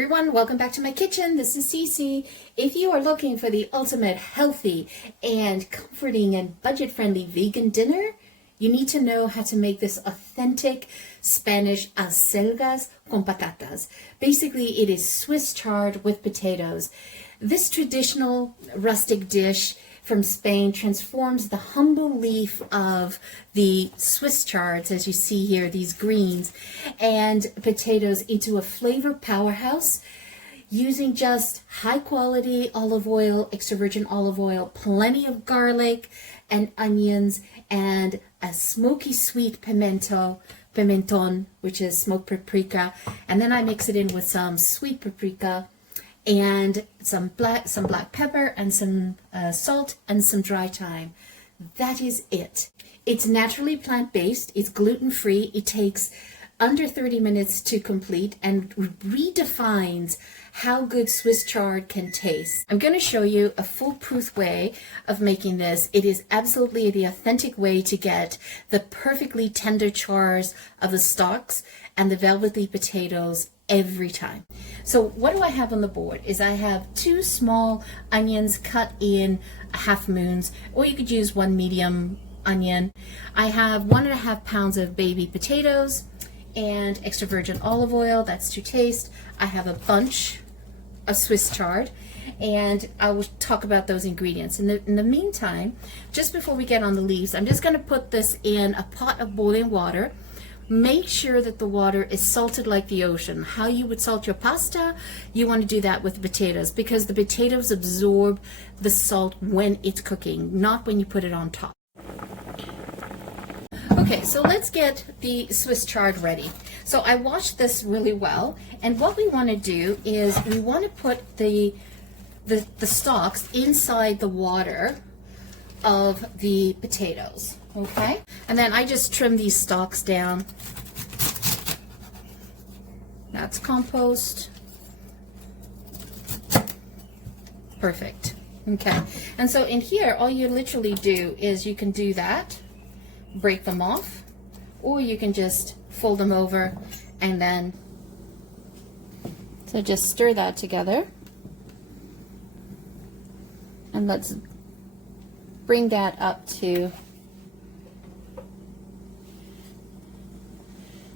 everyone, welcome back to my kitchen. This is Cece. If you are looking for the ultimate healthy and comforting and budget-friendly vegan dinner, you need to know how to make this authentic Spanish Acelgas con patatas. Basically, it is Swiss chard with potatoes. This traditional rustic dish from Spain transforms the humble leaf of the Swiss chards, as you see here, these greens, and potatoes into a flavor powerhouse using just high quality olive oil, extra virgin olive oil, plenty of garlic and onions, and a smoky sweet pimentón, which is smoked paprika. And then I mix it in with some sweet paprika and some black pepper and some salt and some dry thyme. That is it. It's naturally plant-based, it's gluten-free, it takes under 30 minutes to complete and redefines how good Swiss chard can taste. I'm going to show you a foolproof way of making this. It is absolutely the authentic way to get the perfectly tender chars of the stalks and the velvety potatoes every time. So what do I have on the board is I have 2 small onions cut in half moons, or you could use 1 medium onion. I have 1.5 pounds of baby potatoes and extra virgin olive oil, that's to taste. I have a bunch of Swiss chard, and I will talk about those ingredients. In the meantime, just before we get on the leaves, I'm just going to put this in a pot of boiling water. Make sure that the water is salted like the ocean. How you would salt your pasta, you want to do that with the potatoes, because the potatoes absorb the salt when it's cooking, not when you put it on top. Okay, so let's get the Swiss chard ready. So I washed this really well, and what we want to do is we want to put the stalks inside the water of the potatoes, okay? And then I just trim these stalks down. That's compost. Perfect. Okay, and so in here, all you literally do is you can do that, break them off, or you can just fold them over and then, so just stir that together. And let's bring that up to,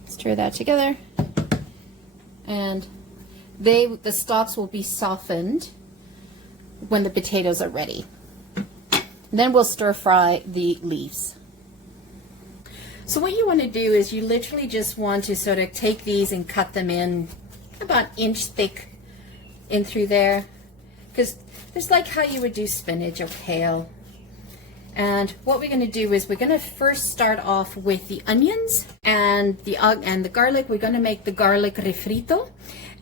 stir that together, and the stalks will be softened when the potatoes are ready. Then we'll stir fry the leaves. So what you want to do is you literally just want to sort of take these and cut them in about 1 inch thick in through there, because it's like how you would do spinach or kale. And what we're going to do is we're going to first start off with the onions and the garlic. We're going to make the garlic refrito,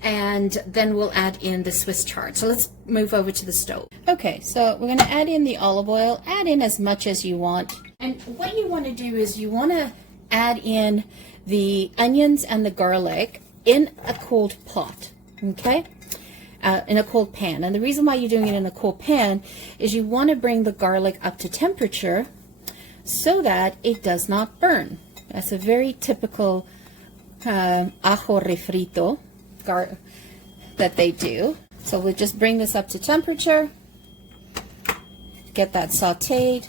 and then we'll add in the Swiss chard. So let's move over to the stove. Okay, so we're going to add in the olive oil. Add in as much as you want. And what you want to do is you want to add in the onions and the garlic in a cold pot, okay? In a cold pan. And the reason why you're doing it in a cold pan is you want to bring the garlic up to temperature so that it does not burn. That's a very typical ajo refrito that they do. So we'll just bring this up to temperature, get that sauteed,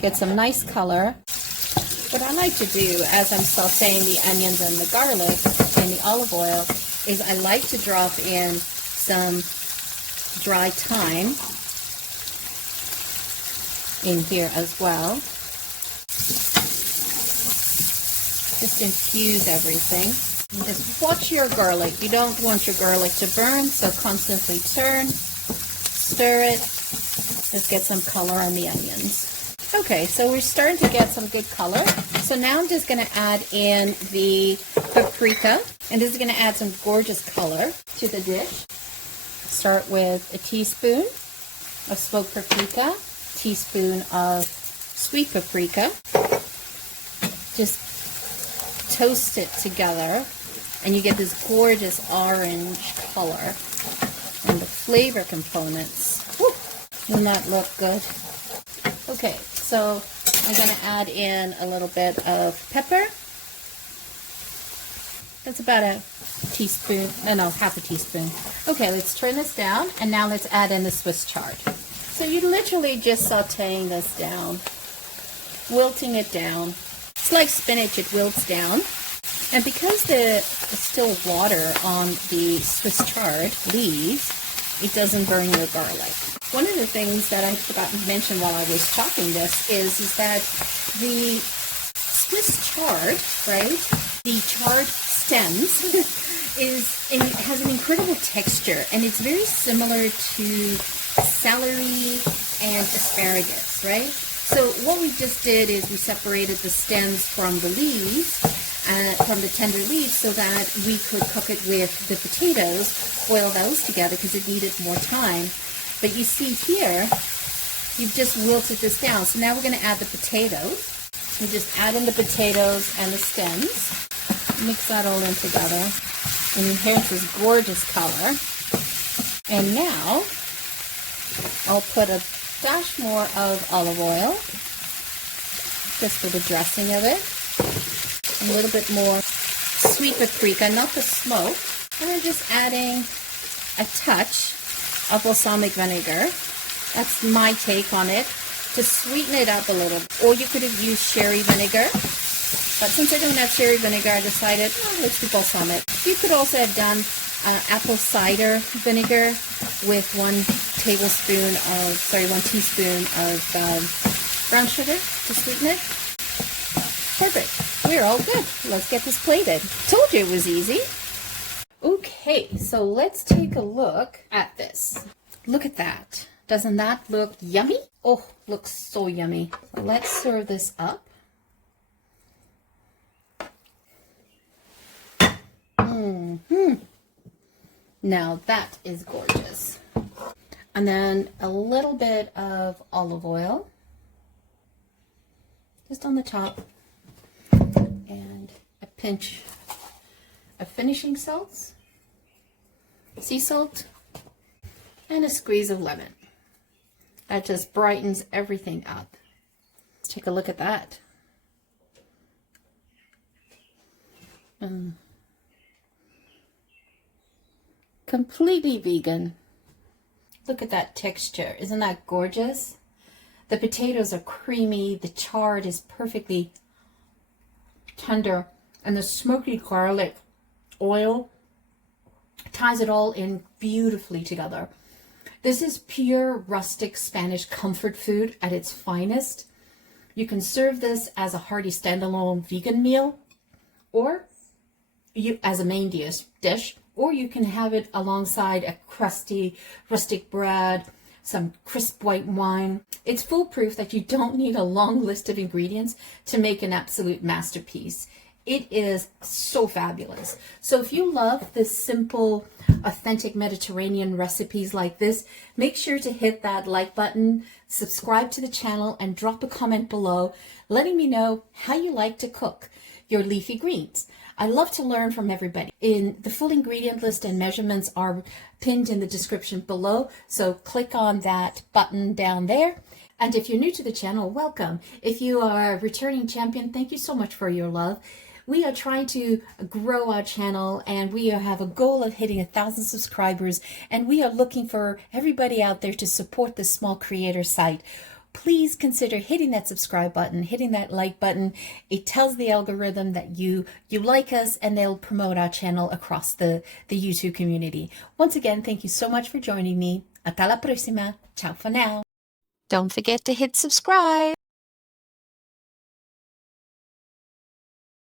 get some nice color. What I like to do as I'm sauteing the onions and the garlic and the olive oil is I like to drop in some dry thyme in here as well. Just infuse everything. Just watch your garlic. You don't want your garlic to burn, so constantly turn, stir it. Let's get some color on the onions. Okay, so we're starting to get some good color. So now I'm just going to add in the paprika, and this is going to add some gorgeous color to the dish. Start with a teaspoon of smoked paprika, teaspoon of sweet paprika. Just toast it together, and you get this gorgeous orange color. And the flavor components, doesn't that look good? Okay, so I'm going to add in a little bit of pepper. That's about teaspoon, no, half a teaspoon. Okay, let's turn this down, and now let's add in the Swiss chard. So you're literally just sauteing this down, wilting it down. It's like spinach, it wilts down. And because there's still water on the Swiss chard leaves, it doesn't burn your garlic. One of the things that I forgot to mention while I was chopping this is that the Swiss chard, right, the chard stems, has an incredible texture, and it's very similar to celery and asparagus, right? So what we just did is we separated the stems from the leaves, from the tender leaves, so that we could cook it with the potatoes, boil those together because it needed more time. But you see here, you've just wilted this down. So now we're going to add the potatoes. We just add in the potatoes and the stems. Mix that all in together. And here's this gorgeous color. And now, I'll put a dash more of olive oil, just for the dressing of it. A little bit more sweet paprika, not the smoke. And we're just adding a touch of balsamic vinegar. That's my take on it, to sweeten it up a little. Or you could have used sherry vinegar. But since I don't have sherry vinegar, I decided, let's do balsamic. You could also have done apple cider vinegar with 1 teaspoon of brown sugar to sweeten it. Perfect. We're all good. Let's get this plated. Told you it was easy. Okay, so let's take a look at this. Look at that. Doesn't that look yummy? Oh, looks so yummy. Let's serve this up. Now that is gorgeous. And then a little bit of olive oil, just on the top, and a pinch of finishing salts, sea salt, and a squeeze of lemon. That just brightens everything up. Let's take a look at that. Completely vegan. Look at that texture. Isn't that gorgeous? The potatoes are creamy. The chard is perfectly tender. And the smoky garlic oil ties it all in beautifully together. This is pure rustic Spanish comfort food at its finest. You can serve this as a hearty standalone vegan meal, or as a main dish, or you can have it alongside a crusty rustic bread, some crisp white wine. It's foolproof that you don't need a long list of ingredients to make an absolute masterpiece. It is so fabulous. So if you love this simple, authentic Mediterranean recipes like this, make sure to hit that like button, subscribe to the channel, and drop a comment below letting me know how you like to cook your leafy greens. I love to learn from everybody. The full ingredient list and measurements are pinned in the description below, so click on that button down there. And if you're new to the channel, welcome. If you are a returning champion, thank you so much for your love. We are trying to grow our channel, and we have a goal of hitting 1,000 subscribers, and we are looking for everybody out there to support this small creator site. Please consider hitting that subscribe button, hitting that like button. It tells the algorithm that you like us, and they'll promote our channel across the YouTube community. Once again, thank you so much for joining me. Hasta la próxima. Ciao for now. Don't forget to hit subscribe.